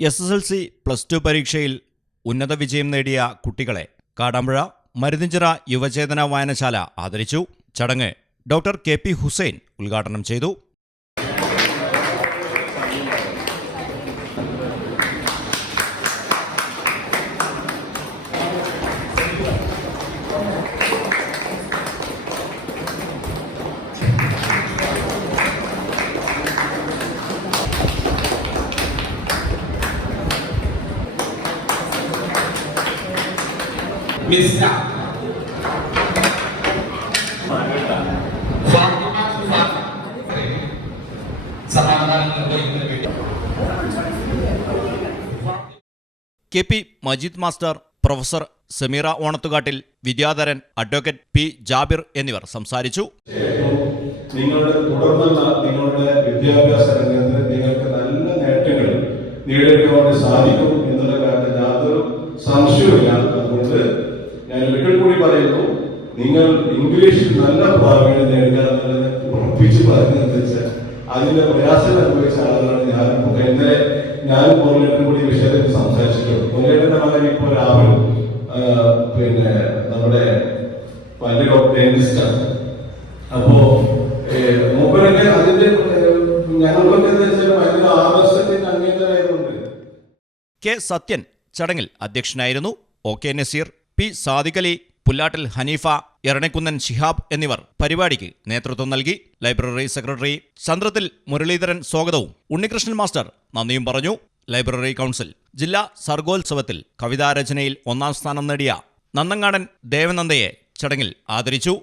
SSLC +2 പരീക്ഷയിൽ ഉന്നത വിജയം നേടിയ കുട്ടികളെ കാടാമ്പുഴ മരുതിഞ്ചിറ യുവചേതന വായനശാല ആദരിച്ചു. ചടങ്ങ് ഡോക്ടർ KP ഹുസൈൻ ഉദ്ഘാടനം ചെയ്തു. Mista KP Majeed master, professor Sameera Onathukattil, Vidyadharan, advocate P Jabir എന്നിവർ സംസാരിച്ചു. നിങ്ങളുടെ വിദ്യാഭ്യാസ രംഗത്ത് നിങ്ങൾക്ക് നല്ല നേട്ടങ്ങൾ നേടിയെടുക്കുവാൻ സാധിക്കും എന്നുള്ള കാര്യത്തിൽ യാതൊരു സംശയവുമില്ല. അതുകൊണ്ട് ഞാൻ ഒരിക്കൽ കൂടി പറയുന്നു, നിങ്ങൾ ഇംഗ്ലീഷിൽ നല്ല പ്രാവീണ്യം നേടുക എന്നുള്ളത് ഉറപ്പിച്ച് പറയുന്നത് വെച്ചാൽ അതിന്റെ പ്രയാസം അനുഭവിച്ച ആളുകളാണ്. ഞാൻ മുരളിയുടെ കൂടി വിഷയത്തിൽ സംസാരിച്ചിട്ടുണ്ട്. മുരളിയുടെ മകൻ ഇപ്പോൾ രാഹുൽ നമ്മുടെ വലിയ ഡെന്റിസ്റ്റാണ്. അപ്പോ മൂപ്പരൊക്കെ അതിന്റെ ഞങ്ങളൊക്കെ ഭയങ്കര ആദർശത്തിന്റെ അംഗീകാരമായതുകൊണ്ട്. K സത്യൻ ചടങ്ങിൽ അധ്യക്ഷനായിരുന്നു. OK നസീർ, P സാദിഖ് അലി, പുല്ലാട്ടിൽ ഹനീഫ, എറണക്കുന്നൻ ശിഹാബ് എന്നിവർ പരിപാടിക്ക് നേതൃത്വം നൽകി. ലൈബ്രറി സെക്രട്ടറി ചന്ദ്രത്തിൽ മുരളീധരൻ സ്വാഗതവും ഉണ്ണികൃഷ്ണൻ മാസ്റ്റർ നന്ദിയും പറഞ്ഞു. ലൈബ്രറി കൗൺസിൽ ജില്ലാ സർഗോത്സവത്തിൽ കവിതാരചനയിൽ 1ാം സ്ഥാനം നേടിയ നന്നങ്ങാടൻ ദേവനന്ദയെ ചടങ്ങിൽ ആദരിച്ചു.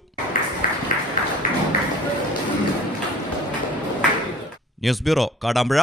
News bureau, Kadampuzha.